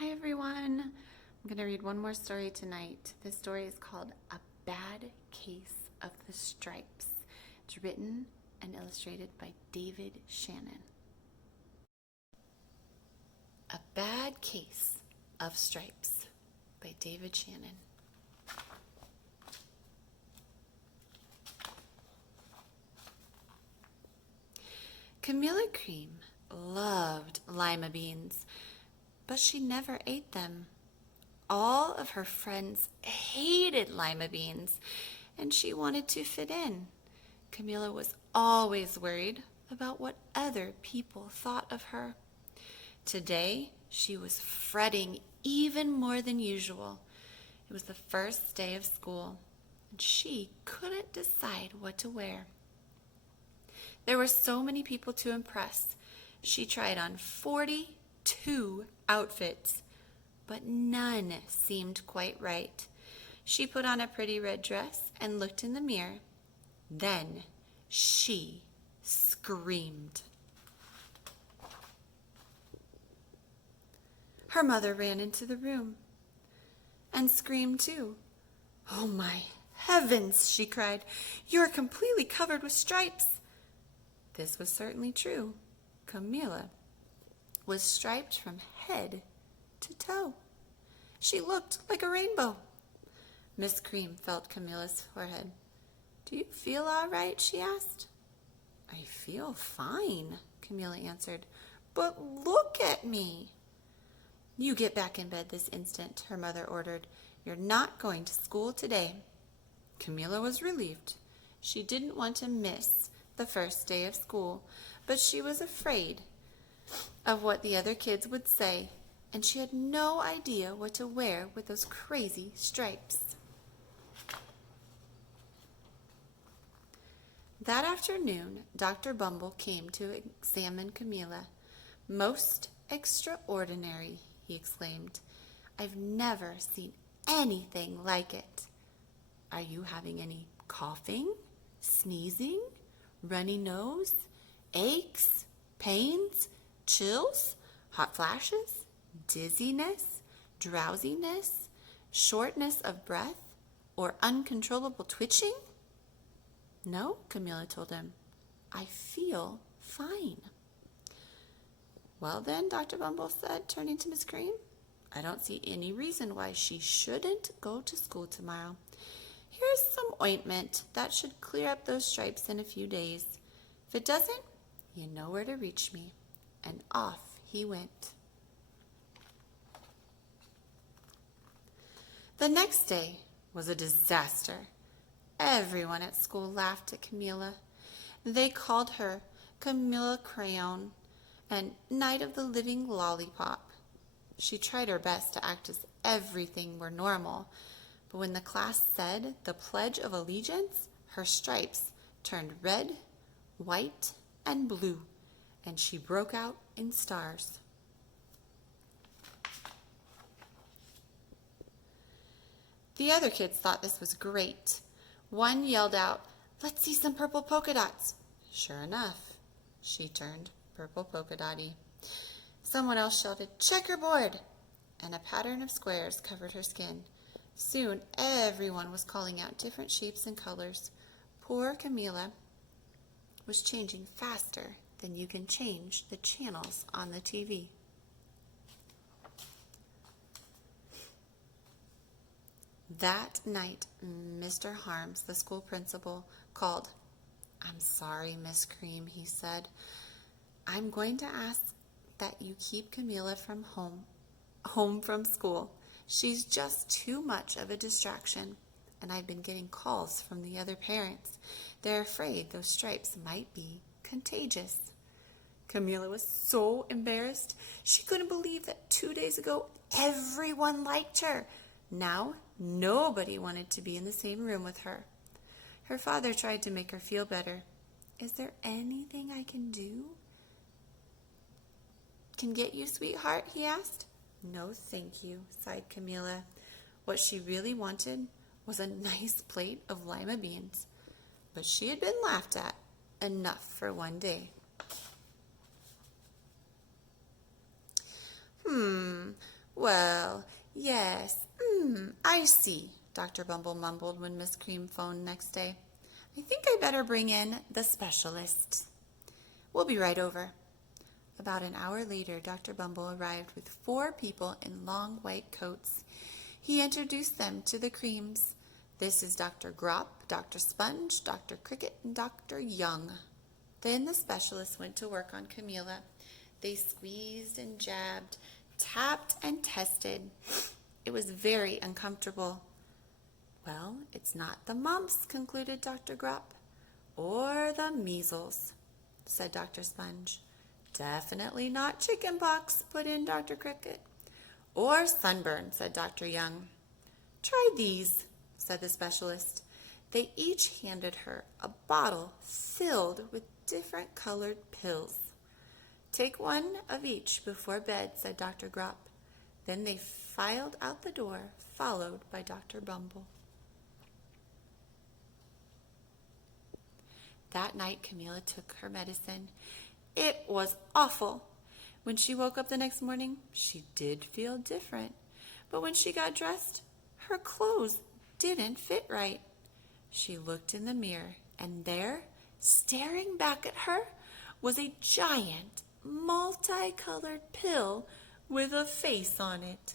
Hi everyone. I'm going to read one more story tonight. This story is called A Bad Case of the Stripes. It's written and illustrated by David Shannon. A Bad Case of Stripes by David Shannon. Camilla Cream loved lima beans, but she never ate them. All of her friends hated lima beans, and she wanted to fit in. Camilla was always worried about what other people thought of her. Today, she was fretting even more than usual. It was the first day of school, and she couldn't decide what to wear. There were so many people to impress. She tried on 42 outfits, but none seemed quite right. She put on a pretty red dress and looked in the mirror. Then she screamed. Her mother ran into the room and screamed too. "Oh my heavens," she cried. "You're completely covered with stripes." This was certainly true. Camilla was striped from head to toe. She looked like a rainbow. Miss Cream felt Camilla's forehead. "Do you feel all right?" she asked. "I feel fine," Camilla answered. "But look at me." "You get back in bed this instant," her mother ordered. "You're not going to school today." Camilla was relieved. She didn't want to miss the first day of school, but she was afraid of what the other kids would say, and she had no idea what to wear with those crazy stripes. That afternoon, Dr. Bumble came to examine Camilla. "Most extraordinary," he exclaimed. "I've never seen anything like it. Are you having any coughing, sneezing, runny nose, aches, pains, chills, hot flashes, dizziness, drowsiness, shortness of breath, or uncontrollable twitching?" "No," Camilla told him. "I feel fine." "Well then," Dr. Bumble said, turning to Miss Cream, "I don't see any reason why she shouldn't go to school tomorrow. Here's some ointment that should clear up those stripes in a few days. If it doesn't, you know where to reach me." And off he went. The next day was a disaster. Everyone at school laughed at Camilla. They called her Camilla Crayon and Night of the Living Lollipop. She tried her best to act as everything were normal, but when the class said the Pledge of Allegiance, her stripes turned red, white, and blue, and she broke out in stars. The other kids thought this was great. One yelled out, "Let's see some purple polka dots." Sure enough, she turned purple polka dotty. Someone else shouted, "Checkerboard!" and a pattern of squares covered her skin. Soon everyone was calling out different shapes and colors. Poor Camilla was changing faster than you can change the channels on the TV. That night, Mr. Harms, the school principal, called. "I'm sorry, Miss Cream," he said. "I'm going to ask that you keep Camilla from home from school. She's just too much of a distraction, and I've been getting calls from the other parents. They're afraid those stripes might be contagious." Camilla was so embarrassed. She couldn't believe that 2 days ago everyone liked her. Now nobody wanted to be in the same room with her. Her father tried to make her feel better. "Is there anything I can get you, sweetheart?" he asked. "No, thank you," sighed Camilla. What she really wanted was a nice plate of lima beans, but she had been laughed at enough for one day. Well, yes. I see, Dr. Bumble mumbled when Miss Cream phoned next day. I think I better bring in the specialist. We'll be right over. About an hour later, Dr. Bumble arrived with 4 people in long white coats. He introduced them to the Creams. This is Dr. Grop, Dr. Sponge, Dr. Cricket, and Dr. Young. Then the specialist went to work on Camilla. They squeezed and jabbed, tapped and tested. It was very uncomfortable. Well, it's not the mumps, concluded Dr. Grop. Or the measles, said Dr. Sponge. Definitely not chicken pox, put in Dr. Cricket. Or sunburn, said Dr. Young. Try these, said the specialist. They each handed her a bottle filled with different colored pills. Take one of each before bed, said Dr. Grop. Then they filed out the door, followed by Dr. Bumble. That night, Camilla took her medicine. It was awful. When she woke up the next morning, she did feel different. But when she got dressed, her clothes didn't fit right. She looked in the mirror, and there, staring back at her, was a giant, multicolored pill with a face on it.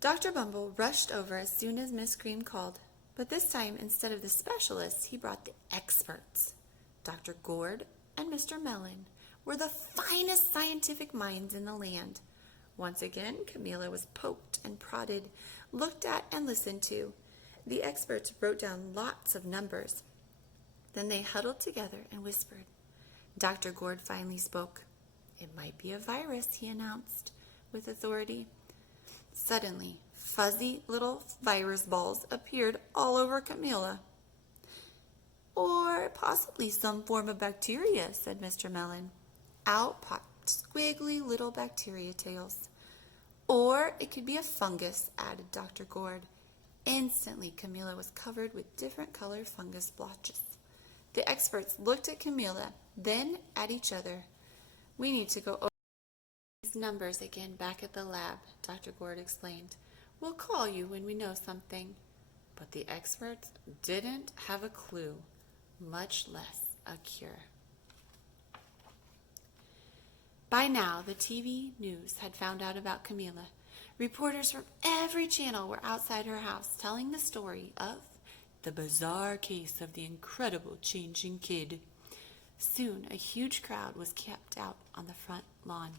Dr. Bumble rushed over as soon as Miss Cream called, but this time, instead of the specialists, he brought the experts. Dr. Gourd and Mr. Mellon were the finest scientific minds in the land. Once again, Camilla was poked and prodded, looked at and listened to. The experts wrote down lots of numbers. Then they huddled together and whispered. Dr. Gourd finally spoke. It might be a virus, he announced with authority. Suddenly, fuzzy little virus balls appeared all over Camilla. Or possibly some form of bacteria, said Mr. Mellon. Out popped squiggly little bacteria tails. Or it could be a fungus, added Dr. Gourd. Instantly, Camilla was covered with different colored fungus blotches. The experts looked at Camilla, then at each other. We need to go over these numbers again back at the lab, Dr. Gourd explained. We'll call you when we know something. But the experts didn't have a clue, much less a cure. By now, the TV news had found out about Camilla. Reporters from every channel were outside her house telling the story of the bizarre case of the incredible changing kid. Soon, a huge crowd was camped out on the front lawn.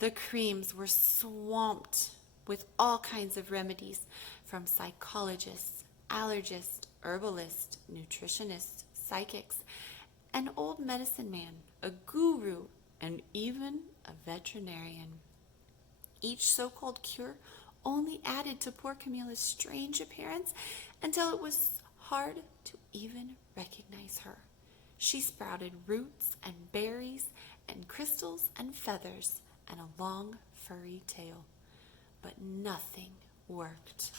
The Creams were swamped with all kinds of remedies from psychologists, allergists, herbalists, nutritionists, psychics, an old medicine man, a guru, and even a veterinarian. Each so-called cure only added to poor Camilla's strange appearance until it was hard to even recognize her. She sprouted roots and berries and crystals and feathers and a long furry tail, but nothing worked.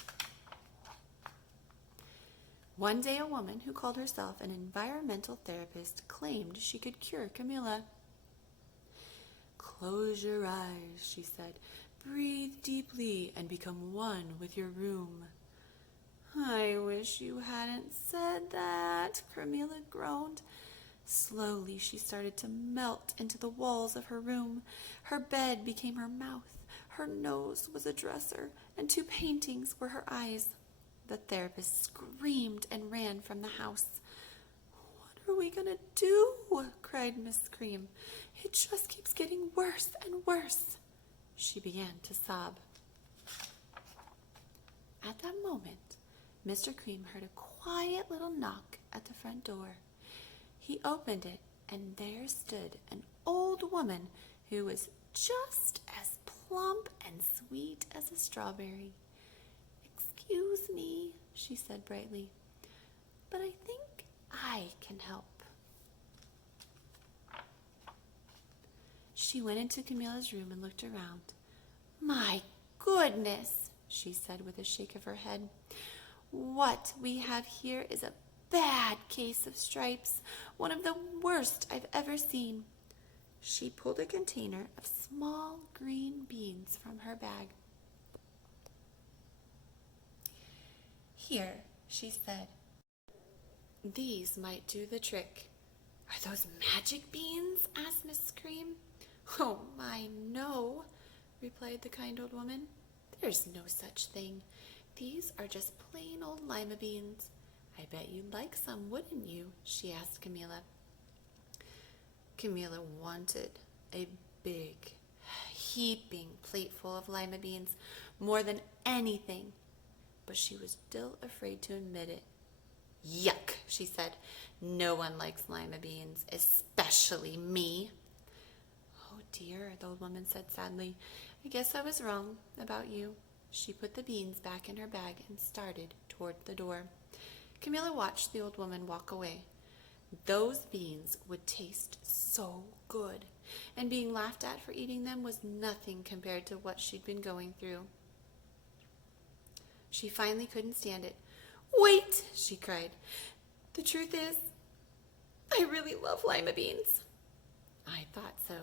One day a woman who called herself an environmental therapist claimed she could cure Camilla. Close your eyes, she said. Breathe deeply and become one with your room. I wish you hadn't said that, Camilla groaned. Slowly, she started to melt into the walls of her room. Her bed became her mouth. Her nose was a dresser, and 2 paintings were her eyes. The therapist screamed and ran from the house. What are we going to do? Cried Miss Cream. It just keeps getting worse and worse. She began to sob. At that moment, Mr. Cream heard a quiet little knock at the front door. He opened it, and there stood an old woman who was just as plump and sweet as a strawberry. Excuse me, she said brightly, but I think I can help. She went into Camilla's room and looked around. My goodness, she said with a shake of her head. What we have here is a bad case of stripes, one of the worst I've ever seen. She pulled a container of small green beans from her bag. Here, she said, these might do the trick. Are those magic beans? Asked Miss Scream. Oh my, no, replied the kind old woman. There's no such thing. These are just plain old lima beans. I bet you'd like some, wouldn't you? She asked Camilla. Camilla wanted a big, heaping plateful of lima beans more than anything, but she was still afraid to admit it. Yuck, she said. No one likes lima beans, especially me. Oh dear, the old woman said sadly. I guess I was wrong about you. She put the beans back in her bag and started toward the door. Camilla watched the old woman walk away. Those beans would taste so good, and being laughed at for eating them was nothing compared to what she'd been going through. She finally couldn't stand it. Wait, she cried. The truth is, I really love lima beans. I thought so,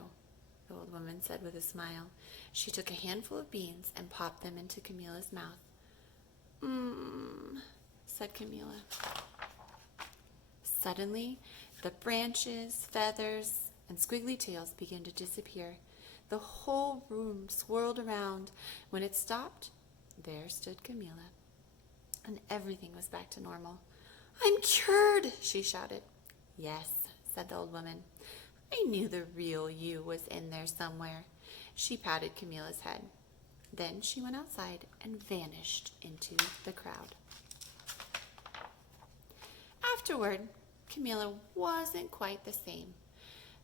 the old woman said with a smile. She took a handful of beans and popped them into Camilla's mouth. Said Camilla. Suddenly, the branches, feathers, and squiggly tails began to disappear. The whole room swirled around. When it stopped, there stood Camilla, and everything was back to normal. I'm cured, she shouted. Yes, said the old woman. I knew the real you was in there somewhere. She patted Camilla's head. Then she went outside and vanished into the crowd. Afterward, Camilla wasn't quite the same.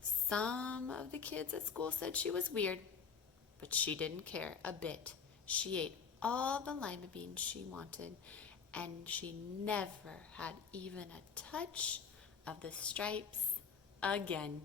Some of the kids at school said she was weird, but she didn't care a bit. She ate all the lima beans she wanted, and she never had even a touch of the stripes again.